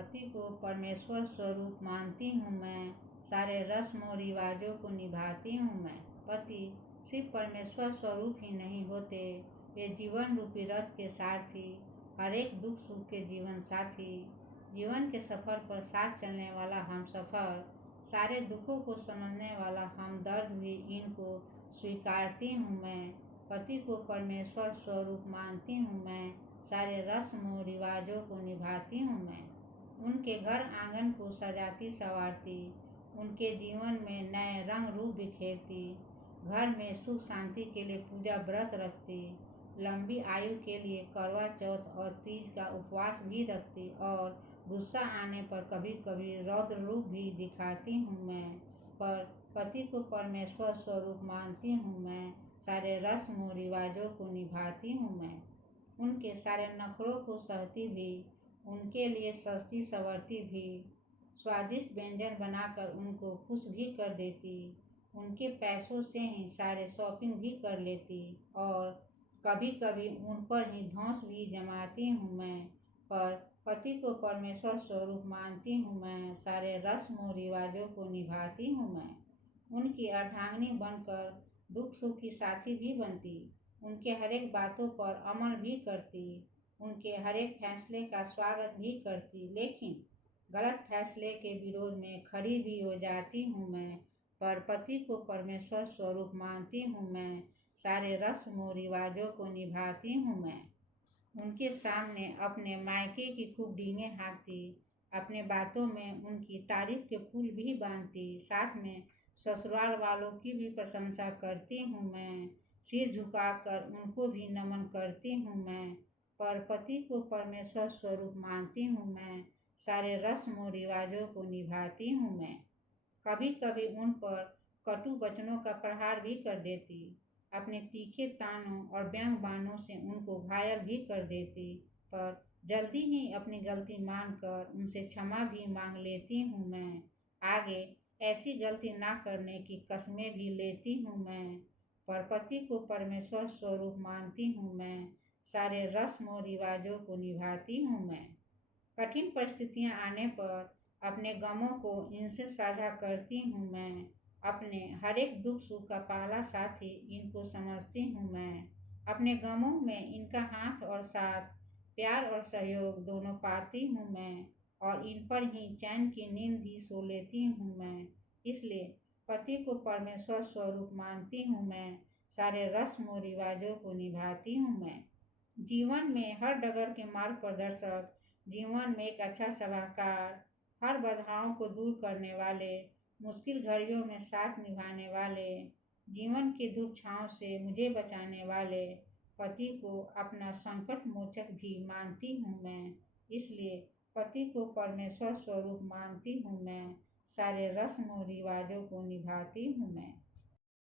पति को परमेश्वर स्वरूप मानती हूँ मैं, सारे रस्म और रिवाजों को निभाती हूँ मैं। पति सिर्फ परमेश्वर स्वरूप ही नहीं होते, वे जीवन रूपी रथ के सारथी, हर एक दुख सुख के जीवन साथी, जीवन के सफ़र पर साथ चलने वाला हम सफ़र, सारे दुखों को समझने वाला हमदर्द भी इनको स्वीकारती हूँ मैं। पति को परमेश्वर स्वरूप मानती हूँ मैं, सारे रस्म और रिवाजों को निभाती हूँ मैं। उनके घर आंगन को सजाती संवारती, उनके जीवन में नए रंग रूप बिखेरती, घर में सुख शांति के लिए पूजा व्रत रखती, लंबी आयु के लिए करवा चौथ और तीज का उपवास भी रखती और गुस्सा आने पर कभी कभी रौद्र रूप भी दिखाती हूँ मैं। पर पति को परमेश्वर स्वरूप मानती हूँ मैं, सारे रस्म और रिवाजों को निभाती हूँ मैं। उनके सारे नखरों को सहती भी, उनके लिए सजती संवरती भी, स्वादिष्ट व्यंजन बनाकर उनको खुश भी कर देती, उनके पैसों से ही सारे शॉपिंग भी कर लेती और कभी कभी उन पर ही धौंस भी जमाती हूँ मैं। पर पति को परमेश्वर स्वरूप मानती हूँ मैं, सारे रस्म और रिवाजों को निभाती हूँ मैं। उनकी अर्धांगिनी बनकर दुख सुख की साथी भी बनती, उनके हर एक बातों पर अमल भी करती, उनके हर एक फैसले का स्वागत भी करती, लेकिन गलत फैसले के विरोध में खड़ी भी हो जाती हूँ मैं। पर पति को परमेश्वर स्वरूप मानती हूँ मैं, सारे रस्म और रिवाजों को निभाती हूँ मैं। उनके सामने अपने मायके की खूब डींगें हाँकती, अपने बातों में उनकी तारीफ के पुल भी बांधती, साथ में ससुराल वालों की भी प्रशंसा करती हूँ मैं। सिर झुकाकर उनको भी नमन करती हूँ मैं। पर पति को परमेश्वर स्वरूप मानती हूँ मैं, सारे रस्म और रिवाजों को निभाती हूँ मैं। कभी कभी उन पर कटु वचनों का प्रहार भी कर देती, अपने तीखे तानों और व्यंग बाणों से उनको घायल भी कर देती, पर जल्दी ही अपनी गलती मानकर उनसे क्षमा भी मांग लेती हूँ मैं। आगे ऐसी गलती ना करने की कस्में भी लेती हूँ मैं। पर पति को परमेश्वर स्वरूप मानती हूँ मैं, सारे रस्म और रिवाजों को निभाती हूँ मैं। कठिन परिस्थितियाँ आने पर अपने गमों को इनसे साझा करती हूँ मैं। अपने हर एक दुख सुख का पहला साथी इनको समझती हूँ मैं। अपने गमों में इनका हाथ और साथ, प्यार और सहयोग दोनों पाती हूँ मैं और इन पर ही चैन की नींद भी सो लेती हूँ मैं। इसलिए पति को परमेश्वर स्वरूप मानती हूँ मैं, सारे रस्म और रिवाजों को निभाती हूँ मैं। जीवन में हर डगर के मार्ग प्रदर्शक, जीवन में एक अच्छा सलाहकार, हर बाधाओं को दूर करने वाले, मुश्किल घड़ियों में साथ निभाने वाले, जीवन की धूप छाँव से मुझे बचाने वाले पति को अपना संकट मोचक भी मानती हूँ मैं। इसलिए पति को परमेश्वर स्वरूप मानती हूँ मैं, सारे रस्म और रिवाजों को निभाती हूँ मैं।